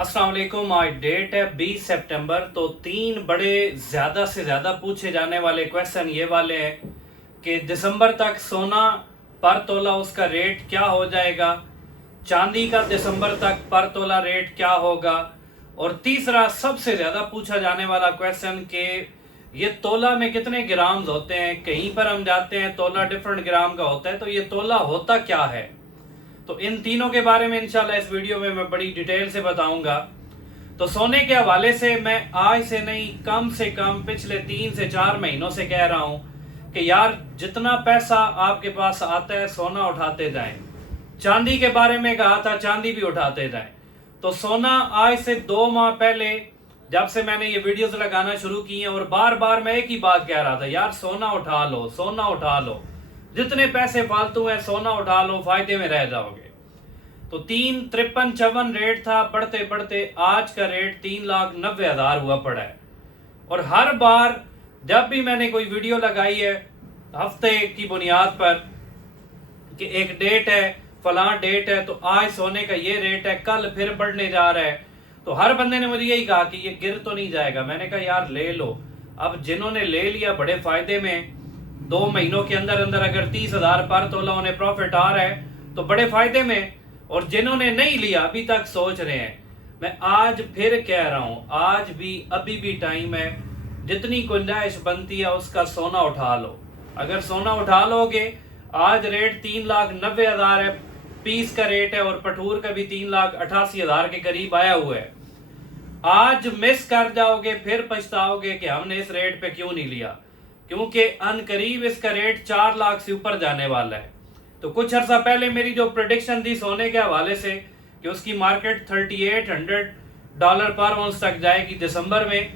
अस्सलाम वालेकुम। आज डेट है 20 सितंबर। तो तीन बड़े ज़्यादा से ज़्यादा पूछे जाने वाले क्वेश्चन ये वाले हैं कि दिसंबर तक सोना पर तोला उसका रेट क्या हो जाएगा, चांदी का दिसंबर तक पर तोला रेट क्या होगा, और तीसरा सबसे ज़्यादा पूछा जाने वाला क्वेश्चन कि ये तोला में कितने ग्राम्स होते हैं। कहीं पर हम जाते हैं तोला डिफरेंट ग्राम का होता है, तो ये तोला होता क्या है। तो इन तीनों के बारे में इंशाल्लाह इस वीडियो में मैं बड़ी डिटेल से बताऊंगा। तो सोने के हवाले से मैं आज से नहीं, कम से कम पिछले 3 से 4 महीनों से कह रहा हूं कि यार जितना पैसा आपके पास आता है सोना उठाते जाएं। चांदी के बारे में कहा था, चांदी भी उठाते जाएं। तो सोना आज से 2 माह पहले जब से मैंने ये वीडियोस लगाना शुरू की हैं, और बार बार मैं एक ही बात कह रहा था, यार सोना उठा लो, सोना उठा लो, जितने पैसे फालतू हैं सोना उठा लो, फायदे में रह जाओगे। तो 3,53,54 रेट था, बढ़ते बढ़ते आज का रेट 3,90,000 हुआ पड़ा है। और हर बार जब भी मैंने कोई वीडियो लगाई है हफ्ते की बुनियाद पर कि एक डेट है, फलां डेट है, तो आज सोने का ये रेट है, कल फिर बढ़ने जा रहा है, तो हर बंदे ने मुझे यही कहा कि ये गिर तो नहीं जाएगा। मैंने कहा यार ले लो। अब जिन्होंने ले लिया बड़े फायदे में, 2 महीनों के अंदर अंदर अगर 30,000 पर तोला उन्हें प्रॉफिट आ रहा है तो बड़े फायदे में। और जिन्होंने नहीं लिया अभी तक सोच रहे हैं, मैं आज फिर कह रहा हूं, आज भी अभी भी टाइम है, जितनी गुंजाइश बनती है उसका सोना उठा लो। अगर सोना उठा लोगे, आज रेट 3,90,000 है, पीस का रेट है, और पठूर का भी 3,88,000 के करीब आया हुआ है। आज मिस कर जाओगे फिर पछताओगे कि हमने इस रेट पे क्यों नहीं लिया, क्योंकि अनकरीब इसका रेट 4 लाख से ऊपर जाने वाला है। तो कुछ अर्सा पहले मेरी जो प्रेडिक्शन थी सोने के हवाले से कि उसकी मार्केट $3,800 पर औंस तक जाएगी दिसंबर में,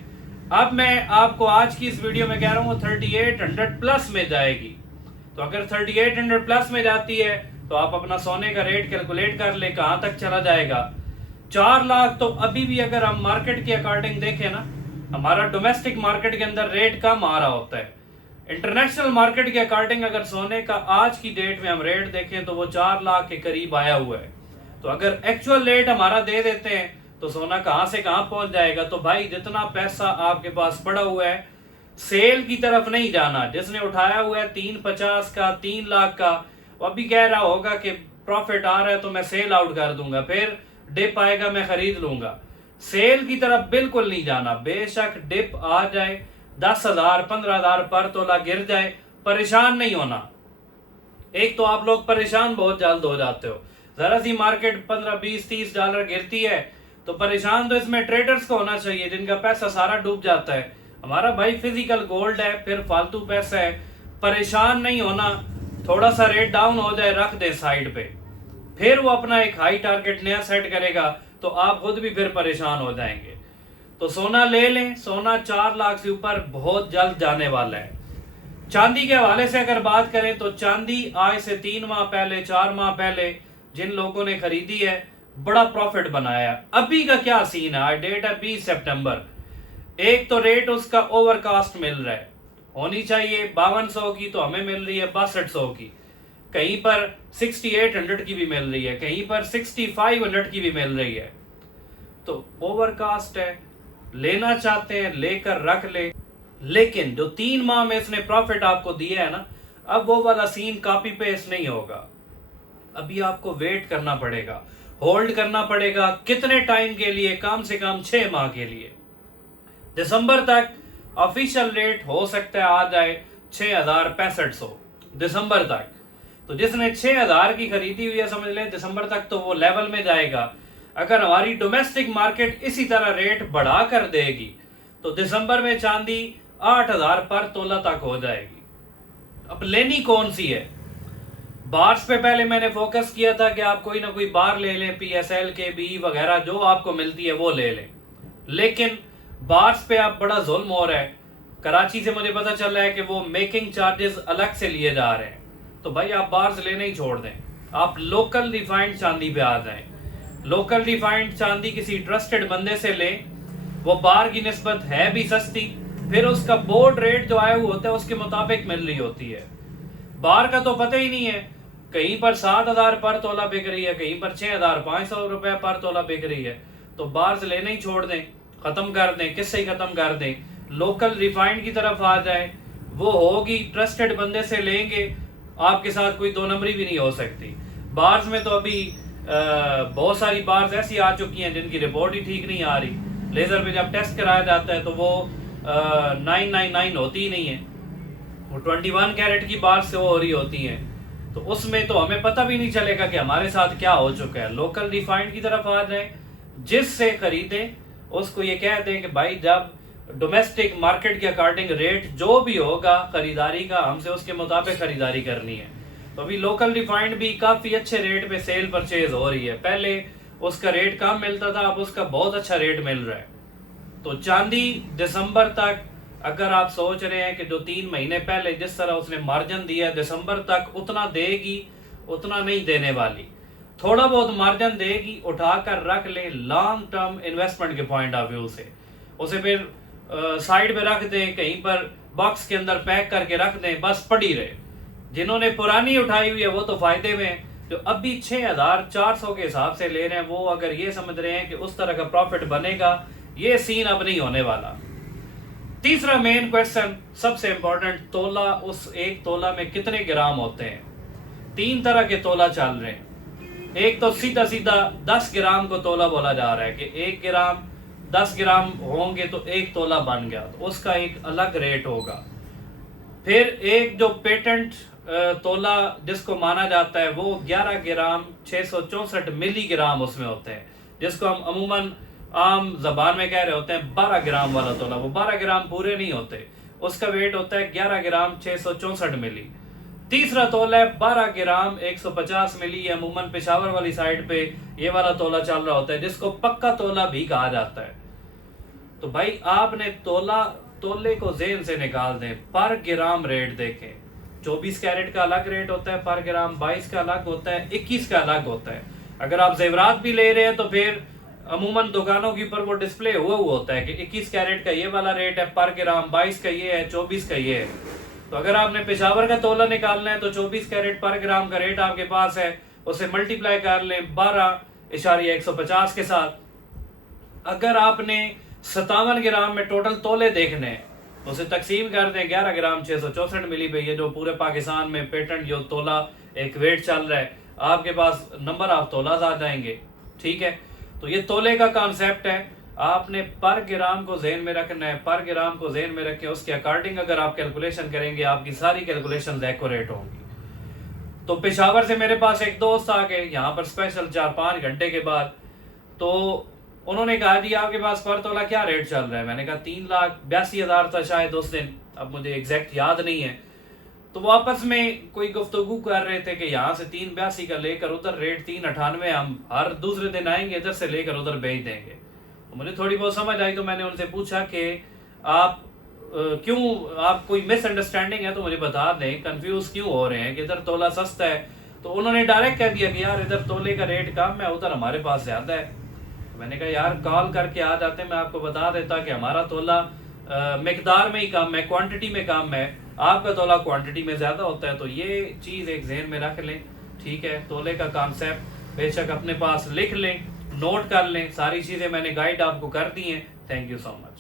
अब मैं आपको आज की इस वीडियो में कह रहा हूँ 3,800 प्लस में जाएगी। तो अगर 3,800 प्लस में जाती है तो आप अपना सोने का रेट कैलकुलेट कर ले कहां तक चला जाएगा। 4 लाख तो अभी भी अगर हम मार्केट के अकॉर्डिंग देखें ना, हमारा डोमेस्टिक मार्केट के अंदर रेट कम आ रहा होता है। इंटरनेशनल मार्केट के अकॉर्डिंग अगर सोने का आज की डेट में हम रेट देखें तो वो 4 लाख के करीब आया हुआ है। तो अगर एक्चुअल रेट हमारा दे देते हैं तो सोना कहां से कहां पहुंच जाएगा। तो भाई जितना पैसा आपके पास पड़ा हुआ है, सेल की तरफ नहीं जाना। जिसने उठाया हुआ है 350 का, 3 लाख का, वो अभी कह रहा होगा कि प्रॉफिट आ रहा है तो मैं सेल आउट कर दूंगा, फिर डिप आएगा मैं खरीद लूंगा। सेल की तरफ बिल्कुल नहीं जाना। बेशक डिप आ जाए, 10,000 15,000 पर तोला गिर जाए, परेशान नहीं होना। एक तो आप लोग परेशान बहुत जल्द हो जाते हो, जरा सी मार्केट 15 20 $30 गिरती है तो परेशान तो इसमें ट्रेडर्स को होना चाहिए जिनका पैसा सारा डूब जाता है। हमारा भाई फिजिकल गोल्ड है, फिर फालतू पैसा है, परेशान नहीं होना। थोड़ा सा रेट डाउन हो जाए रख दे साइड पे, फिर वो अपना एक हाई टारगेट नया सेट करेगा तो आप खुद भी फिर परेशान हो जाएंगे। तो सोना ले लें, सोना 4 लाख से ऊपर बहुत जल्द जाने वाला है। चांदी के हवाले से अगर बात करें तो चांदी आज से 3 माह पहले, 4 माह पहले जिन लोगों ने खरीदी है बड़ा प्रॉफिट बनाया। अभी का क्या सीन है, आज डेट है 20 सितंबर। एक तो रेट उसका ओवरकास्ट मिल रहा है, होनी चाहिए 5200 की, तो हमें मिल रही है 6200 की, कहीं पर 6800 की भी मिल रही है, कहीं पर 6500 की भी मिल रही है। तो ओवरकास्ट है, लेना चाहते हैं लेकर रख ले। लेकिन जो 3 माह में इसने प्रॉफिट आपको दिया है ना, अब वो वाला सीन कॉपी पेस्ट नहीं होगा। अभी आपको वेट करना पड़ेगा, होल्ड करना पड़ेगा। कितने टाइम के लिए? कम से कम 6 माह के लिए। दिसंबर तक ऑफिशियल रेट हो सकता है आ जाए 6,6500 दिसंबर तक। तो जिसने 6,000 की खरीदी हुई है समझ लें दिसंबर तक तो वो लेवल में जाएगा। अगर हमारी डोमेस्टिक मार्केट इसी तरह रेट बढ़ा कर देगी तो दिसंबर में चांदी 8,000 पर तोला तक हो जाएगी। अब लेनी कौन सी है? बार्स पे पहले मैंने फोकस किया था कि आप कोई ना कोई बार ले लें, PSL के बी वगैरह जो आपको मिलती है वो ले लें। लेकिन बार्स पे आप बड़ा जुल्म हो रहा है। कराची से मुझे पता चल रहा है कि वो मेकिंग चार्जेस अलग से लिए जा रहे हैं। तो भाई आप बार्स लेने ही छोड़ दें, आप लोकल रिफाइंड चांदी पे आ जाएं। लोकल रिफाइंड चांदी किसी ट्रस्टेड बंदे से लें, वो बार की निस्बत है भी सस्ती, फिर उसका बोर्ड रेट जो आया हुआ होता है उसके मुताबिक मिल रही होती है। बार का तो पता ही नहीं है, कहीं पर 7,000 पर तोला बिक रही है, कहीं पर 6,500 रुपए पर तोला बिक रही है। तो बार्स लेना ही छोड़ दें, ख़त्म कर दें, किससे ही ख़त्म कर दें, लोकल रिफाइंड की तरफ आ जाए। वो होगी, ट्रस्टेड बंदे से लेंगे, आपके साथ कोई दो नंबरी भी नहीं हो सकती। बार्स में तो अभी बहुत सारी बार्स ऐसी आ चुकी हैं जिनकी रिपोर्ट ही ठीक नहीं आ रही। लेज़र पे जब टेस्ट कराया जाता है तो वो 999 होती ही नहीं है, वो 21 कैरेट की बार्स से वो हो रही होती हैं। तो उसमें तो हमें पता भी नहीं चलेगा कि हमारे साथ क्या हो चुका है। लोकल रिफाइंड की तरफ आ जाए, जिससे खरीदें उसको ये कह दें कि भाई जब डोमेस्टिक मार्केट के अकॉर्डिंग रेट जो भी होगा खरीदारी का, हमसे उसके मुताबिक खरीदारी करनी है। तो अभी लोकल रिफाइंड भी काफ़ी अच्छे रेट पे सेल परचेज हो रही है। पहले उसका रेट कम मिलता था, अब उसका बहुत अच्छा रेट मिल रहा है। तो चांदी दिसंबर तक, अगर आप सोच रहे हैं कि जो 3 महीने पहले जिस तरह उसने मार्जिन दिया दिसंबर तक उतना देगी, उतना नहीं देने वाली। थोड़ा बहुत मार्जिन देगी, उठाकर रख लें लॉन्ग टर्म इन्वेस्टमेंट के पॉइंट ऑफ व्यू से। उसे फिर साइड पे रख दें, कहीं पर बॉक्स के अंदर पैक करके रख दें, बस पड़ी रहे। जिन्होंने पुरानी उठाई हुई है वो तो फायदे में, जो अभी 6400 के हिसाब से ले रहे हैं वो अगर ये समझ रहे हैं कि उस तरह का प्रॉफिट बनेगा, ये सीन अब नहीं होने वाला। तीसरा मेन क्वेश्चन सबसे इंपॉर्टेंट, तोला, उस एक तोला में कितने ग्राम होते हैं? 3 तरह के तोला चल रहे हैं। एक तो सीधा सीधा 10 ग्राम को तोला बोला जा रहा है कि 1 ग्राम 10 ग्राम होंगे तो 1 तोला बन गया, तो उसका एक अलग रेट होगा। फिर एक जो पेटेंट तोला जिसको माना जाता है वो 11 ग्राम 664 मिलीग्राम उसमें होते हैं, जिसको हम अमूमन आम जबान में कह रहे होते हैं 12 ग्राम वाला तोला। वो 12 ग्राम पूरे नहीं होते, उसका वेट होता है 11 ग्राम 664 मिली। तीसरा तोला है 12 ग्राम 150 मिली, अमूमन पेशावर वाली साइड पे ये वाला तोला चल रहा होता है, जिसको पक्का तोला भी कहा जाता है। तो भाई आपने तोले को जेन से निकाल दें, पर ग्राम रेट देखें। 24 कैरेट का अलग रेट होता है पर ग्राम, 22 का अलग होता है, 21 का अलग होता है। अगर आप जेवरात भी ले रहे हैं तो फिर अमूमन दुकानों के ऊपर वो डिस्प्ले हुआ होता है कि 21 कैरेट का ये वाला रेट है पर ग्राम, 22 का ये है, 24 का ये है। तो अगर आपने पेशावर का तोला निकालना है तो 24 कैरेट पर ग्राम का रेट आपके पास है, उसे मल्टीप्लाई कर लें 12.150 के साथ। अगर आपने 57 ग्राम में टोटल तोले देखने हैं, उसे तकसीम कर दें 11 ग्राम 664 मिली पे। ये जो पूरे पाकिस्तान में पेटेंट जो तोला एक वेट चल रहा है, आपके पास नंबर ऑफ तोलाज आ जाएंगे। ठीक है, तो ये तोले का कॉन्सेप्ट है, आपने पर ग्राम को जेन में रखना है। पर ग्राम को जेन में रखें, उसके अकॉर्डिंग अगर आप कैलकुलेशन करेंगे आपकी सारी कैलकुलेशन एक्यूरेट होंगी। तो पेशावर से मेरे पास एक दोस्त आ गए यहाँ पर स्पेशल 4-5 घंटे के बाद, तो उन्होंने कहा जी आपके पास पर तोला क्या रेट चल रहा है? मैंने कहा 3,82,000 था शायद उस दिन, अब मुझे एग्जैक्ट याद नहीं है। तो वो आपस में कोई गुफ्तगू कर रहे थे कि यहाँ से 3,82 का लेकर उधर रेट 3,98 हम हर दूसरे दिन आएंगे, इधर से लेकर उधर भेज देंगे। तो मुझे थोड़ी बहुत समझ आई, तो मैंने उनसे पूछा कि आप क्यों, आप कोई मिसअंडरस्टैंडिंग है तो मुझे बता दें, कंफ्यूज क्यों हो रहे हैं कि इधर तोला सस्ता है? तो उन्होंने डायरेक्ट कह दिया कि यार इधर तोले का रेट कम है, उधर हमारे पास ज्यादा है। मैंने कहा यार कॉल करके आ जाते, मैं आपको बता देता कि हमारा तोला मिकदार में ही कम है, क्वांटिटी में कम है, आपका तोला क्वांटिटी में ज्यादा होता है। तो ये चीज एक ज़हन में रख लें। ठीक है, तोले का कॉन्सेप्ट बेशक अपने पास लिख लें, नोट कर लें, सारी चीजें मैंने गाइड आपको कर दी हैं। Thank you so much.